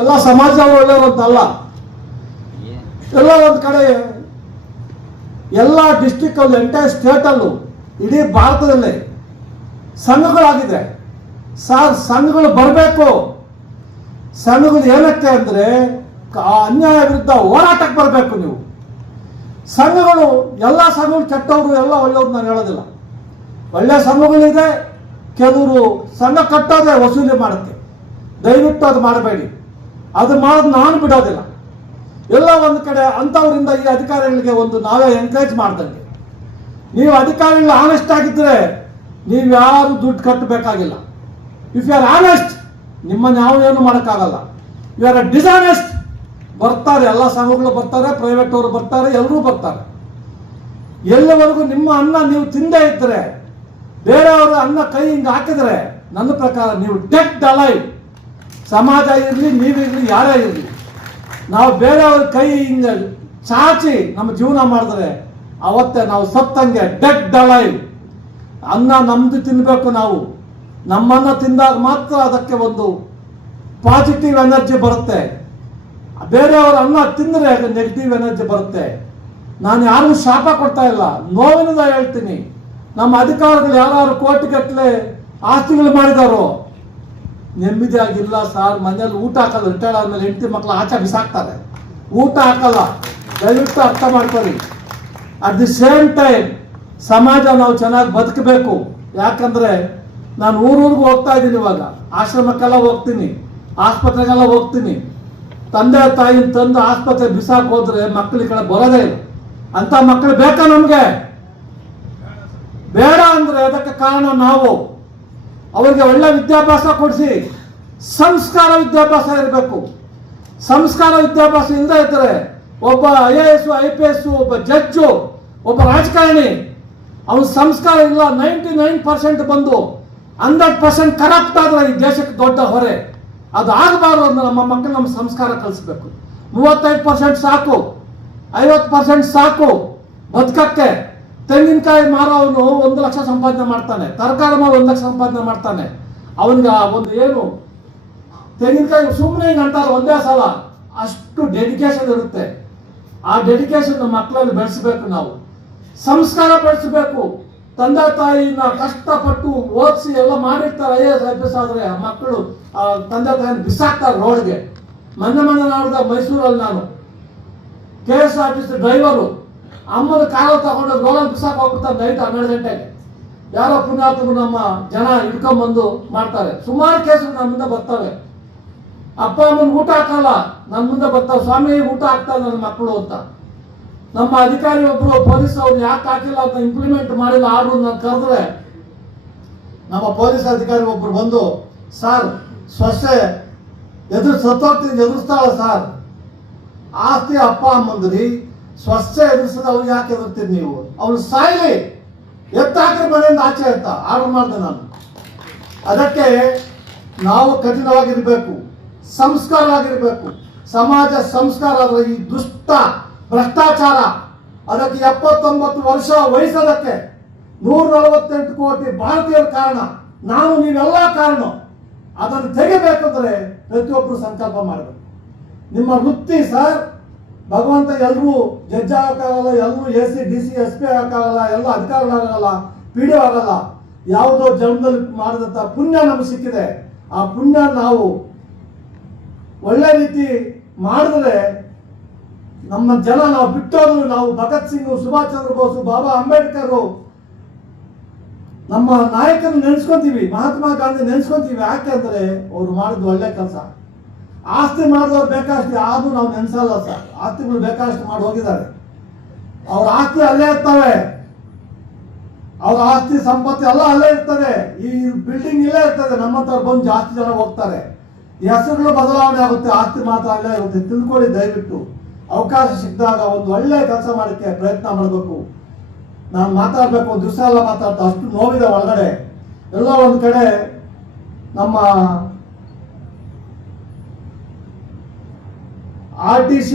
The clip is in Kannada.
ಎಲ್ಲ ಸಮಾಜ ಒಳ್ಳೆಯವಂತಲ್ಲ. ಎಲ್ಲ ಒಂದು ಕಡೆ ಎಲ್ಲ ಡಿಸ್ಟಿಕ್ ಅಲ್ಲಿ ಎಂಟೈರ್ ಸ್ಟೇಟ್ ಅಲ್ಲೂ ಇಡೀ ಭಾರತದಲ್ಲೇ ಸಂಘಗಳಾಗಿದೆ. ಸರ್, ಸಂಘಗಳು ಬರಬೇಕು. ಸಂಘಗಳು ಏನಕ್ಕೆ ಅಂದ್ರೆ ಅನ್ಯಾಯ ವಿರುದ್ಧ ಹೋರಾಟಕ್ಕೆ ಬರಬೇಕು. ನೀವು ಸಂಘಗಳು ಎಲ್ಲ ಸಂಘಗಳು ಕೆಟ್ಟವರು ಎಲ್ಲ ಒಳ್ಳೆಯವ್ರು ನಾನು ಹೇಳೋದಿಲ್ಲ. ಒಳ್ಳೆಯ ಸಂಘಗಳಿದೆ. ಕೆಲವರು ಸಂಘ ಕಟ್ಟೋದೇ ವಸೂಲಿ ಮಾಡುತ್ತೆ. ದಯವಿಟ್ಟು ಅದು ಮಾಡಬೇಡಿ. ಅದು ಮಾಡೋದು ನಾನು ಬಿಡೋದಿಲ್ಲ. ಎಲ್ಲ ಒಂದು ಕಡೆ ಅಂಥವರಿಂದ ಈ ಅಧಿಕಾರಿಗಳಿಗೆ ಒಂದು ನಾವೇ ಎನ್ಕರೇಜ್ ಮಾಡ್ದಂಗೆ. ನೀವು ಅಧಿಕಾರಿಗಳು ಆನೆಸ್ಟ್ ಆಗಿದ್ದರೆ ನೀವು ಯಾರು ದುಡ್ಡು ಕಟ್ಟಬೇಕಾಗಿಲ್ಲ. ಇಫ್ ಯು ಆರ್ ಆನೆಸ್ಟ್, ನಿಮ್ಮನ್ನು ಯಾವ ಏನು ಮಾಡೋಕ್ಕಾಗಲ್ಲ. ಯು ಆರ್ ಡಿಸಾನೆಸ್ಟ್, ಬರ್ತಾರೆ. ಎಲ್ಲ ಸಂಘಗಳು ಬರ್ತಾರೆ, ಪ್ರೈವೇಟ್ ಅವರು ಬರ್ತಾರೆ, ಎಲ್ಲರೂ ಬರ್ತಾರೆ. ಎಲ್ಲವರೆಗೂ ನಿಮ್ಮ ಅನ್ನ ನೀವು ತಿಂದೇ ಇದ್ದರೆ, ಬೇರೆಯವರು ಅನ್ನ ಕೈ ಹಿಂಗೆ ಹಾಕಿದ್ರೆ ನನ್ನ ಪ್ರಕಾರ ನೀವು ಡೆಡ್ ಅಲೈವ್. ಸಮಾಜ ಇರಲಿ, ನೀವಿರಲಿ, ಯಾರೇ ಇರಲಿ, ನಾವು ಬೇರೆಯವ್ರ ಕೈ ಹಿಂಗೆ ಚಾಚಿ ನಮ್ಮ ಜೀವನ ಮಾಡಿದ್ರೆ ಅವತ್ತೇ ನಾವು ಸತ್ತಂಗೆ ಡೆಡ್ ಅಲೈವ್. ಅನ್ನ ನಮ್ದು ತಿನ್ನಬೇಕು. ನಾವು ನಮ್ಮನ್ನ ತಿಂದಾಗ ಮಾತ್ರ ಅದಕ್ಕೆ ಒಂದು ಪಾಸಿಟಿವ್ ಎನರ್ಜಿ ಬರುತ್ತೆ. ಬೇರೆಯವ್ರ ಅನ್ನ ತಿಂದರೆ ನೆಗೆಟಿವ್ ಎನರ್ಜಿ ಬರುತ್ತೆ. ನಾನು ಯಾರಿಗೂ ಶಾಪ ಕೊಡ್ತಾ ಇಲ್ಲ, ನೋವಿನಿಂದ ಹೇಳ್ತೀನಿ. ನಮ್ಮ ಅಧಿಕಾರಿಗಳು ಯಾರು ಕೋಟಿಗಟ್ಟಲೆ ಆಸ್ತಿಗಳು ಮಾಡಿದಾರೋ ನೆಮ್ಮದಿಯಾಗಿಲ್ಲ ಸರ್. ಮನೇಲಿ ಊಟ ಹಾಕಲ್ಲ. ರಿಟೈರ್ಡ್ ಆದ್ಮೇಲೆ ಹೆಂಡತಿ ಮಕ್ಕಳು ಆಚೆ ಬಿಸಾಕ್ತಾರೆ, ಊಟ ಹಾಕಲ್ಲ. ದಯವಿಟ್ಟು ಅರ್ಥ ಮಾಡ್ಕೊಳ್ಳಿ. ಅಟ್ ದಿ ಸೇಮ್ ಟೈಮ್ ಸಮಾಜ ನಾವು ಚೆನ್ನಾಗಿ ಬದುಕಬೇಕು. ಯಾಕಂದ್ರೆ ನಾನು ಊರೂರಿಗೂ ಹೋಗ್ತಾ ಇದ್ದೀನಿ. ಇವಾಗ ಆಶ್ರಮಕ್ಕೆಲ್ಲ ಹೋಗ್ತೀನಿ, ಆಸ್ಪತ್ರೆಗೆಲ್ಲ ಹೋಗ್ತೀನಿ. ತಂದೆ ತಾಯಿನ ತಂದು ಆಸ್ಪತ್ರೆ ಬಿಸಾಕ್ ಹೋದ್ರೆ ಮಕ್ಕಳ ಕಡೆ ಬರೋದೇ ಇಲ್ಲ. ಅಂತ ಮಕ್ಕಳು ಬೇಕಾ ನಮ್ಗೆ? ಬೇಡ ಅಂದ್ರೆ ಅದಕ್ಕೆ ಕಾರಣ ನಾವು ಅವರಿಗೆ ಒಳ್ಳೆ ವಿದ್ಯಾಭ್ಯಾಸ ಕೊಡಿಸಿ, ಸಂಸ್ಕಾರ ವಿದ್ಯಾಭ್ಯಾಸ ಇರಬೇಕು. ಸಂಸ್ಕಾರ ವಿದ್ಯಾಭ್ಯಾಸ ಇಲ್ಲದೆ ಇದ್ದರೆ ಒಬ್ಬ IAS, IPS, ಒಬ್ಬ ಜಡ್ಜು, ಒಬ್ಬ ರಾಜಕಾರಣಿ ಅವನ ಸಂಸ್ಕಾರ ಇಲ್ಲ. 99% ಬಂದು 100% ಕರಪ್ಟ್ ಆದ್ರೆ ಈ ದೇಶಕ್ಕೆ ದೊಡ್ಡ ಹೊರೆ. ಅದು ಆಗಬಾರ್ದು ಅಂದ್ರೆ ನಮ್ಮ ಮಕ್ಕಳು ನಮ್ಮ ಸಂಸ್ಕಾರ ಕಲಿಸ್ಬೇಕು. 35% ಸಾಕು, 50% ಸಾಕು ಬದುಕಕ್ಕೆ. ತೆಂಗಿನಕಾಯಿ ಮಾರೋವನು 1 ಲಕ್ಷ ಸಂಪಾದನೆ ಮಾಡ್ತಾನೆ, ತರಕಾರಿ ಮಾರೋ 1 ಲಕ್ಷ ಸಂಪಾದನೆ ಮಾಡ್ತಾನೆ. ಅವನಿಗೆ ಒಂದು ಏನು ತೆಂಗಿನಕಾಯಿ ಸುಮ್ಮನೆ ಹಿಂಗೆ ಅಂತಾರೆ ಒಂದೇ ಸಲ, ಅಷ್ಟು ಡೆಡಿಕೇಶನ್ ಇರುತ್ತೆ. ಆ ಡೆಡಿಕೇಶನ್ ನಮ್ಮ ಮಕ್ಕಳಲ್ಲಿ ಬೆಳೆಸಬೇಕು. ನಾವು ಸಂಸ್ಕಾರ ಬೆಳೆಸಬೇಕು. ತಂದೆ ತಾಯಿನ ಕಷ್ಟಪಟ್ಟು ಓದಿಸಿ ಎಲ್ಲ ಮಾಡಿರ್ತಾರೆ. IAS, IPS ಆದ್ರೆ ಮಕ್ಕಳು ತಂದೆ ತಾಯಿನ ಬಿಸಾಕ್ತಾರೆ ರೋಡ್ಗೆ. ಮೊನ್ನೆ ನೋಡಿದ ಮೈಸೂರಲ್ಲಿ ನಾನು KSRTC ಡ್ರೈವರು ಅಮ್ಮನ ಕಾಲ ತಗೊಂಡು ರೋಡಲ್ಲಿ ಬಿಸಾಕ್ ಹೋಗ್ಬಿಡ್ತಾರೆ ನೈಟ್ 12 ಗಂಟೆಗೆ. ಯಾರೋ ಪುಣ್ಯಾತ್ಮರು ನಮ್ಮ ಜನ ಹಿಡ್ಕೊಂಡ್ಬಂದು ಮಾಡ್ತಾರೆ. ಸುಮಾರು ಕೇಸುಗಳು ನಮ್ಮ ಮುಂದೆ ಬರ್ತವೆ. ಅಪ್ಪ ಅಮ್ಮನ ಊಟ ಹಾಕಲ್ಲ, ನನ್ನ ಮುಂದೆ ಬರ್ತಾವೆ. ಸ್ವಾಮಿ ಊಟ ಹಾಕ್ತಾರೆ ನನ್ನ ಮಕ್ಕಳು ಅಂತ. ನಮ್ಮ ಅಧಿಕಾರಿ ಒಬ್ರು ಪೊಲೀಸ್ ಅವ್ರು ಯಾಕೆ ಹಾಕಿಲ್ಲ ಅಂತ ಇಂಪ್ಲಿಮೆಂಟ್ ಮಾಡಿಲ್ಲ ಆರ್ಡರ್ ನಾನು ಕರೆದ್ರೆ, ನಮ್ಮ ಪೊಲೀಸ್ ಅಧಿಕಾರಿ ಒಬ್ರು ಬಂದು, ಸರ್ ಸೊಸೆ ಸತ್ತೋಗ್ತೀನಿ ಎದುರಿಸ್ತಾಳ ಸರ್, ಆಸ್ತಿ ಅಪ್ಪ ಅಮ್ಮಂದ್ರಿ, ಸ್ವಚ್ಛ ಎದುರಿಸದ ಅವ್ರು ಯಾಕೆ ಎದುರ್ತೀರಿ ನೀವು? ಅವ್ರು ಸಾಯ್ಲಿ, ಎತ್ತಾಕ್ರಿ ಮನೆಯಿಂದ ಆಚೆ ಅಂತ ಆರ್ಡರ್ ಮಾಡಿದೆ ನಾನು. ಅದಕ್ಕೆ ನಾವು ಕಠಿಣವಾಗಿರ್ಬೇಕು, ಸಂಸ್ಕಾರವಾಗಿರ್ಬೇಕು. ಸಮಾಜ ಸಂಸ್ಕಾರ ಆದ್ರೆ ಈ ದುಷ್ಟ ಭ್ರಷ್ಟಾಚಾರ ಅದಕ್ಕೆ 79 ವರ್ಷ ವಯಸ್ಸದಕ್ಕೆ 148 ಕೋಟಿ ಭಾರತೀಯರ ಕಾರಣ. ನಾವು ನೀವೆಲ್ಲ ಕಾರಣ. ಅದನ್ನು ತೆಗಿಬೇಕಂದ್ರೆ ಪ್ರತಿಯೊಬ್ಬರು ಸಂಕಲ್ಪ ಮಾಡಬೇಕು. ನಿಮ್ಮ ವೃತ್ತಿ ಸರ್, ಭಗವಂತ ಎಲ್ಲರೂ ಜಡ್ಜ್ ಆಗಕ್ಕಾಗಲ್ಲ, ಎಲ್ಲರೂ AC, DC, SP ಆಗಕ್ಕಾಗಲ್ಲ, ಎಲ್ಲ ಅಧಿಕಾರಿಗಳಾಗಲ್ಲ, PDO ಆಗಲ್ಲ. ಯಾವುದೋ ಜನ್ಮದಲ್ಲಿ ಮಾಡಿದಂಥ ಪುಣ್ಯ ನಮಗೆ ಸಿಕ್ಕಿದೆ. ಆ ಪುಣ್ಯ ನಾವು ಒಳ್ಳೆ ರೀತಿ ಮಾಡಿದ್ರೆ ನಮ್ಮ ಜನ ನಾವು ಬಿಟ್ಟೋದ್ರು. ನಾವು ಭಗತ್ ಸಿಂಗ್, ಸುಭಾಷ್ ಚಂದ್ರ ಬೋಸ್, ಬಾಬಾ ಅಂಬೇಡ್ಕರ್, ನಮ್ಮ ನಾಯಕರನ್ನು ನೆನೆಸ್ಕೊಂತೀವಿ, ಮಹಾತ್ಮ ಗಾಂಧಿ ನೆನೆಸ್ಕೊಂತೀವಿ. ಯಾಕೆ ಅಂದ್ರೆ ಅವ್ರು ಮಾಡಿದ ಒಳ್ಳೆ ಕೆಲಸ. ಆಸ್ತಿ ಮಾಡಿದವ್ರು ಬೇಕಷ್ಟು ಯಾರು ನಾವು ನೆನೆಸಲ್ಲ ಸರ್. ಆಸ್ತಿಗಳು ಬೇಕಷ್ಟು ಮಾಡಿ ಹೋಗಿದ್ದಾರೆ. ಅವ್ರ ಆಸ್ತಿ ಅಲ್ಲೇ ಇರ್ತವೆ, ಅವ್ರ ಆಸ್ತಿ ಸಂಪತ್ತಿ ಎಲ್ಲ ಅಲ್ಲೇ ಇರ್ತದೆ. ಈ ಬಿಲ್ಡಿಂಗ್ ಇಲ್ಲೇ ಇರ್ತದೆ. ನಮ್ಮಂತವ್ರು ಬಂದು ಜಾಸ್ತಿ ಜನ ಹೋಗ್ತಾರೆ. ಈ ಹೆಸರುಗಳು ಬದಲಾವಣೆ ಆಗುತ್ತೆ, ಆಸ್ತಿ ಮಾತ್ರ ಅಲ್ಲೇ ಇರುತ್ತೆ. ತಿಳ್ಕೊಳ್ಳಿ ದಯವಿಟ್ಟು. ಅವಕಾಶ ಸಿಕ್ಕಿದಾಗ ಒಂದು ಒಳ್ಳೆ ಕೆಲಸ ಮಾಡೋಕ್ಕೆ ಪ್ರಯತ್ನ ಮಾಡಬೇಕು. ನಾನು ಮಾತಾಡಬೇಕು, ಒಂದು ದಿವಸ ಎಲ್ಲ ಮಾತಾಡ್ತಾ ಅಷ್ಟು ನೋವಿದೆ ಒಳಗಡೆ. ಎಲ್ಲ ಒಂದು ಕಡೆ ನಮ್ಮ RTC